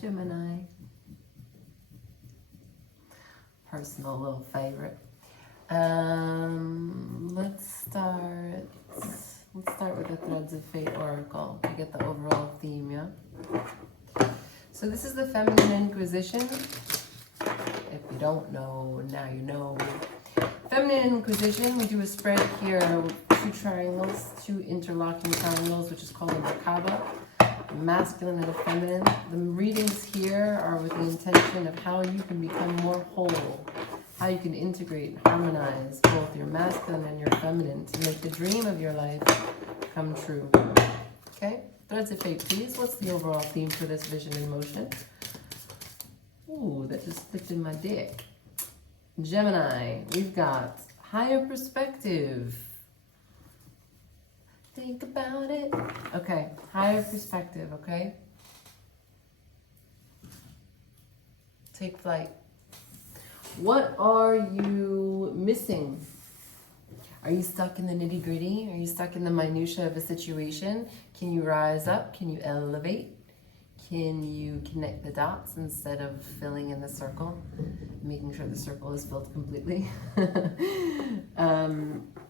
Gemini. Personal little favorite. Let's start with the Threads of Fate Oracle to get the overall theme, yeah? So this is the Feminine Inquisition. If you don't know, now you know. Feminine Inquisition, we do a spread here, 2 triangles, 2 interlocking triangles, which is called a Merkaba, masculine and feminine. The readings here are with the intention of how you can become more whole, how you can integrate and harmonize both your masculine and your feminine to make the dream of your life come true. Okay? Threads of Fate, please. What's the overall theme for this vision in motion? Ooh, that just slipped in my deck. Gemini, we've got higher perspective. Think about it. Okay, higher perspective, okay? Take flight. What are you missing? Are you stuck in the nitty-gritty? Are you stuck in the minutia of a situation? Can you rise up? Can you elevate? Can you connect the dots instead of filling in the circle? Making sure the circle is filled completely.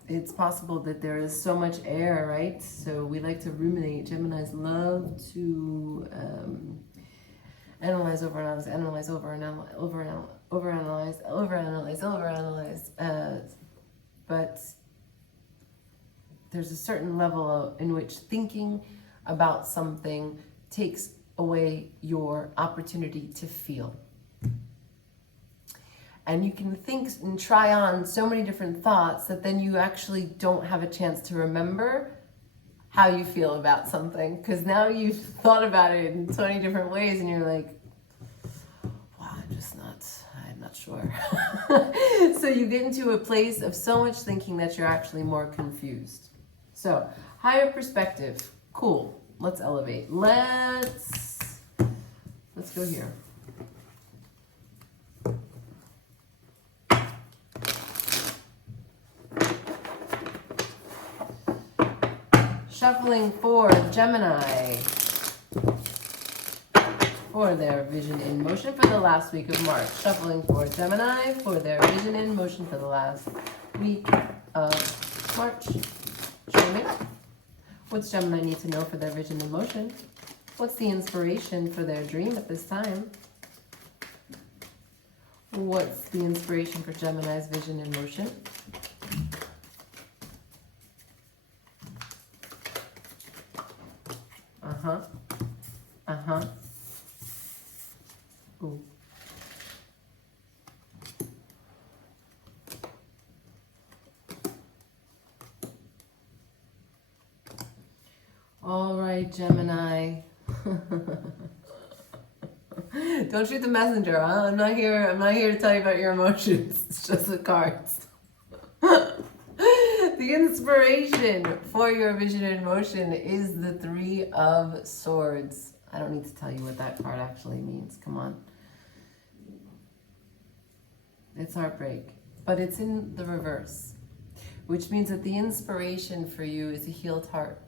It's possible that there is so much air, right? So we like to ruminate. Geminis love to analyze, overanalyze, analyze, overanalyze. But there's a certain level in which thinking about something takes away your opportunity to feel. And you can think and try on so many different thoughts that then you actually don't have a chance to remember how you feel about something, because now you've thought about it in 20 different ways and you're like, wow, I'm not sure. So you get into a place of so much thinking that you're actually more confused. So higher perspective, cool. Let's elevate. Let's go here. Shuffling for Gemini for their vision in motion for the last week of March. Shuffling for Gemini for their vision in motion for the last week of March. Show me. What's Gemini need to know for their vision in motion? What's the inspiration for their dream at this time? What's the inspiration for Gemini's vision in motion? Ooh. All right, Gemini. Don't shoot the messenger. Huh? I'm not here to tell you about your emotions. It's just the cards. The inspiration for your vision in motion is the 3 of Swords. I don't need to tell you what that card actually means. Come on. It's heartbreak, but it's in the reverse, which means that the inspiration for you is a healed heart.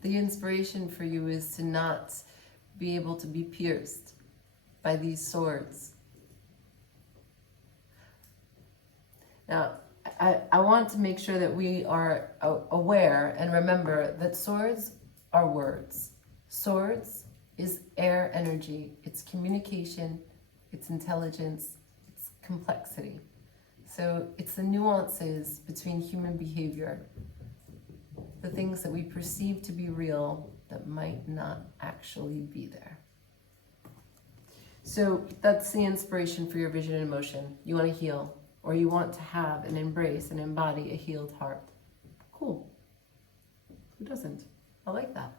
The inspiration for you is to not be able to be pierced by these swords. Now, I want to make sure that we are aware and remember that swords are words. Swords is air energy. It's communication, it's intelligence, it's complexity. So it's the nuances between human behavior, the things that we perceive to be real that might not actually be there. So that's the inspiration for your vision in motion. You want to heal, or you want to have and embrace and embody a healed heart. Cool. Who doesn't? I like that.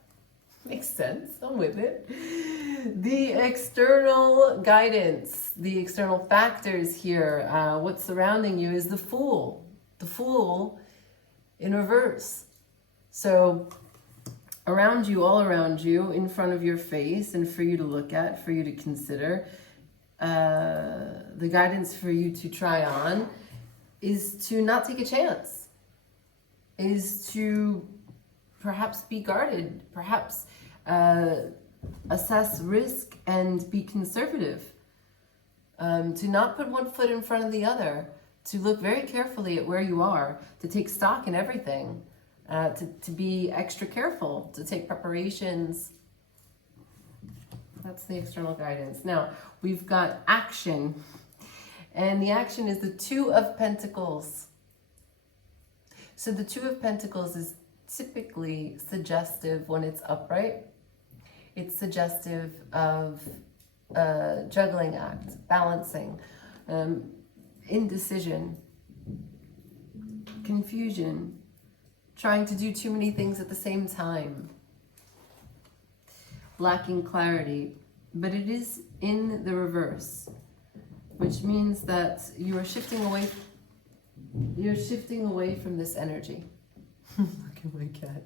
Makes sense. I'm with it. The external guidance, the external factors here, what's surrounding you is the Fool. The Fool in reverse. So around you, all around you, in front of your face, and for you to look at, for you to consider, the guidance for you to try on is to not take a chance, is to perhaps be guarded, perhaps assess risk and be conservative, to not put one foot in front of the other, to look very carefully at where you are, to take stock in everything, to be extra careful, to take preparations. That's the external guidance. Now, we've got action, and the action is the Two of Pentacles. So the Two of Pentacles is typically suggestive when it's upright. It's suggestive of a juggling act, balancing, indecision, confusion, trying to do too many things at the same time, lacking clarity. But it is in the reverse, which means that you are shifting away. You're shifting away from this energy. Look at my cat.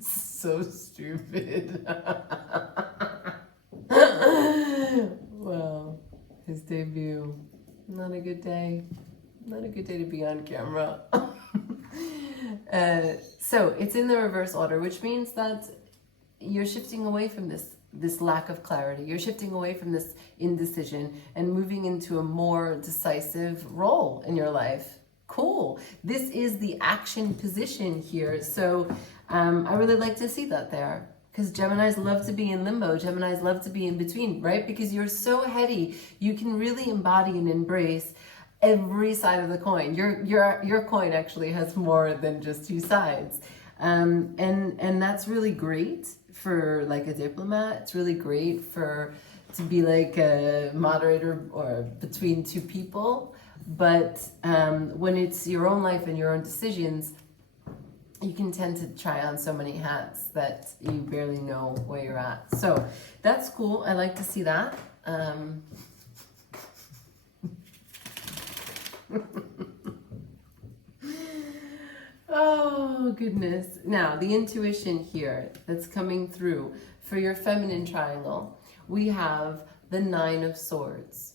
So stupid. Wow, his debut. Not a good day. Not a good day to be on camera. So it's in the reverse order, which means that you're shifting away from this lack of clarity. You're shifting away from this indecision and moving into a more decisive role in your life. Cool. This is the action position here. So I really like to see that there, because Geminis love to be in limbo. Geminis love to be in between, right? Because you're so heady, you can really embody and embrace every side of the coin. Your coin actually has more than just two sides. And that's really great for like a diplomat. It's really great to be like a moderator or between two people. But when it's your own life and your own decisions, you can tend to try on so many hats that you barely know where you're at. So that's cool. I like to see that. Oh, goodness. Now, the intuition here that's coming through for your feminine triangle, we have the Nine of Swords.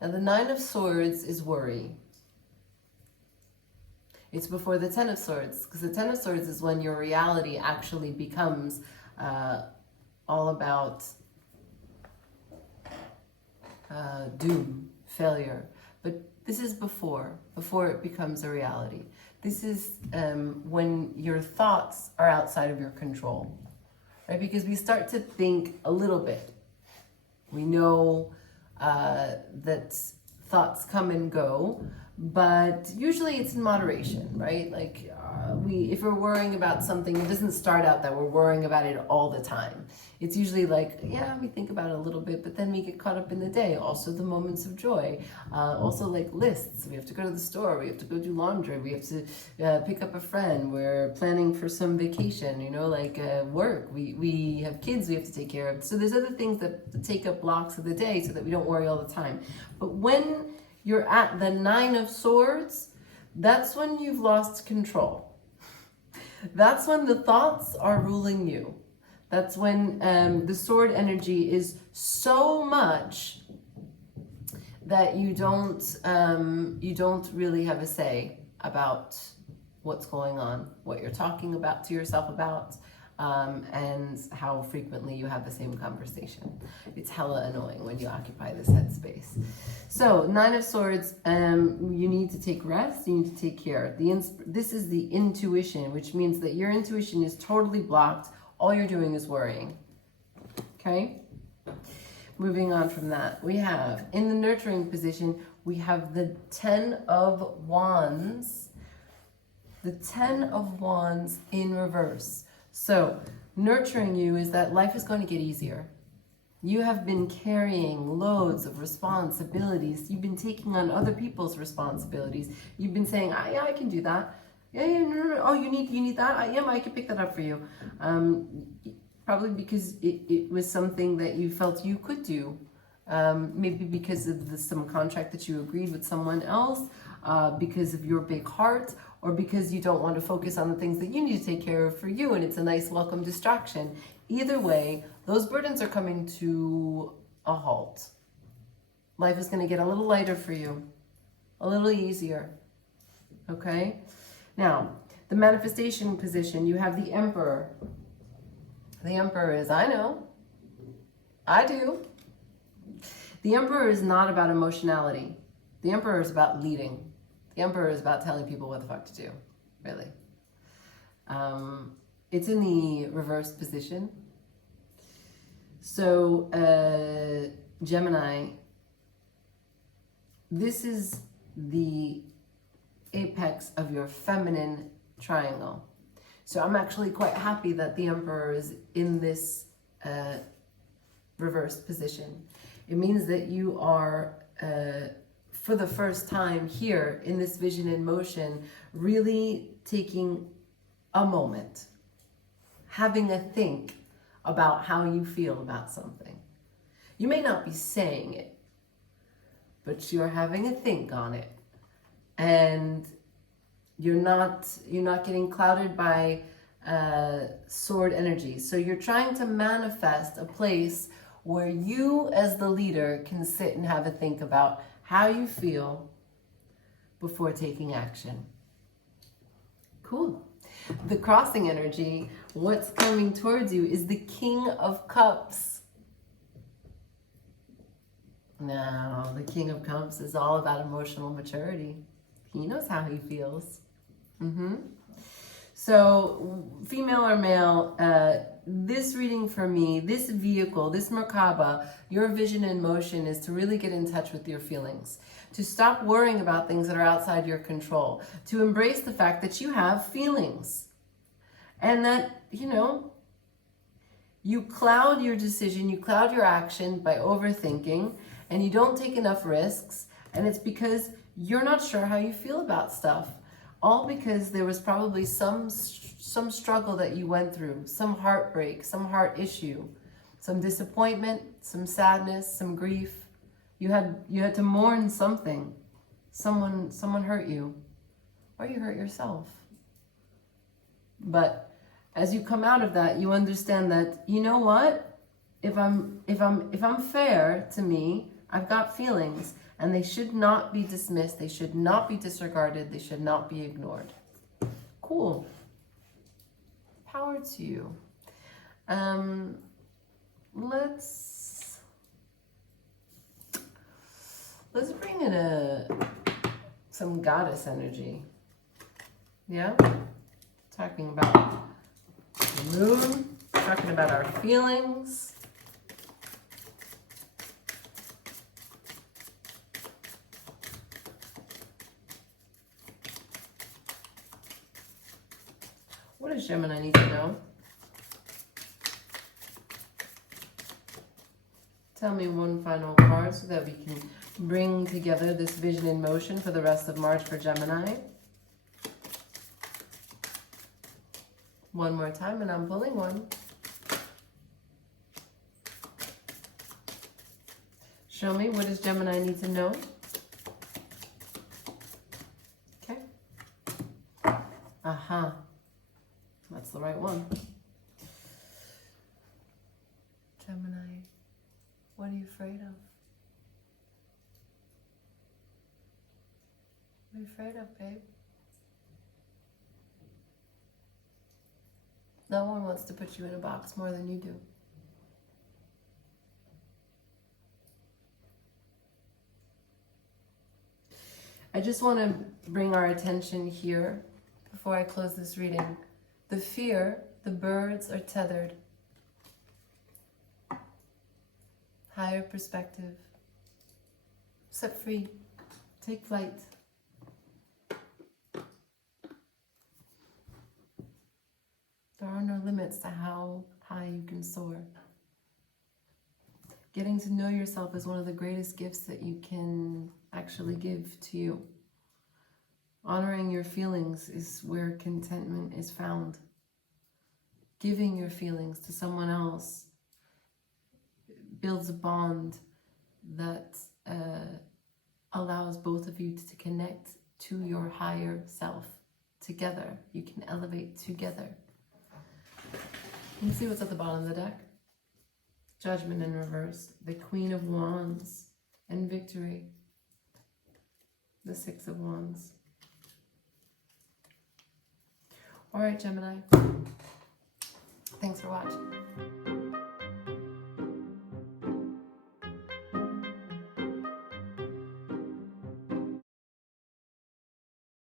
Now, the Nine of Swords is worry. It's before the Ten of Swords, because the Ten of Swords is when your reality actually becomes all about doom, failure. But this is before it becomes a reality. This is when your thoughts are outside of your control, right? Because we start to think a little bit. We know that thoughts come and go, but usually it's in moderation, right? Like if we're worrying about something, it doesn't start out that we're worrying about it all the time. It's usually like, yeah, we think about it a little bit, but then we get caught up in the day. Also the moments of joy. Also like lists. We have to go to the store. We have to go do laundry. We have to pick up a friend. We're planning for some vacation, like work. We have kids we have to take care of. So there's other things that take up blocks of the day so that we don't worry all the time. But when you're at the Nine of Swords, that's when you've lost control. That's when the thoughts are ruling you. That's when the sword energy is so much that you don't really have a say about what's going on, what you're talking about to yourself about, and how frequently you have the same conversation. It's hella annoying when you occupy this headspace. So, Nine of Swords, you need to take rest, you need to take care. This is the intuition, which means that your intuition is totally blocked. All you're doing is worrying. Okay? Moving on from that, we have, in the nurturing position, we have the Ten of Wands. The Ten of Wands in reverse. So, nurturing you is that life is going to get easier. You have been carrying loads of responsibilities. You've been taking on other people's responsibilities. You've been saying, yeah, I can do that. Yeah, no. Oh, you need that? I can pick that up for you. Probably because it was something that you felt you could do. Maybe because of some contract that you agreed with someone else, because of your big heart, or because you don't want to focus on the things that you need to take care of for you, and it's a nice welcome distraction. Either way, those burdens are coming to a halt. Life is going to get a little lighter for you, a little easier. Okay? Now, the manifestation position, you have the Emperor. The Emperor is, I know, I do. The Emperor is not about emotionality. The Emperor is about leading. The Emperor is about telling people what the fuck to do, really. It's in the reversed position. So, Gemini, this is the apex of your feminine triangle. So I'm actually quite happy that the Emperor is in this reversed position. It means that you are, for the first time here in this vision in motion, really taking a moment, having a think about how you feel about something. You may not be saying it, but you're having a think on it. And you're not getting clouded by sword energy. So you're trying to manifest a place where you as the leader can sit and have a think about how you feel before taking action. Cool. The crossing energy, what's coming towards you is the King of Cups. Now, the King of Cups is all about emotional maturity. He knows how he feels. So, female or male, this reading for me, this vehicle, this Merkaba, your vision in motion is to really get in touch with your feelings, to stop worrying about things that are outside your control, to embrace the fact that you have feelings and that, you cloud your decision, you cloud your action by overthinking, and you don't take enough risks, and it's because you're not sure how you feel about stuff. All because there was probably some struggle that you went through, some heartbreak, some heart issue, some disappointment, some sadness, some grief. You had to mourn something. Someone hurt you, or you hurt yourself. But as you come out of that, you understand that, you know what? If I'm fair to me, I've got feelings. And they should not be dismissed. They should not be disregarded. They should not be ignored. Cool. Power to you. Let's bring in some goddess energy. Yeah? Talking about the moon. Talking about our feelings. What does Gemini need to know? Tell me one final card so that we can bring together this vision in motion for the rest of March for Gemini. One more time, and I'm pulling one. Show me, what does Gemini need to know? Okay. Aha. That's the right one. Gemini, what are you afraid of? What are you afraid of, babe? No one wants to put you in a box more than you do. I just want to bring our attention here before I close this reading. The fear, the birds are tethered. Higher perspective. Set free. Take flight. There are no limits to how high you can soar. Getting to know yourself is one of the greatest gifts that you can actually give to you. Honoring your feelings is where contentment is found. Giving your feelings to someone else builds a bond that allows both of you to connect to your higher self together. You can elevate together. Let's see what's at the bottom of the deck. Judgment in reverse, the Queen of Wands, and victory, the Six of Wands. All right, Gemini. I think Thanks for watching.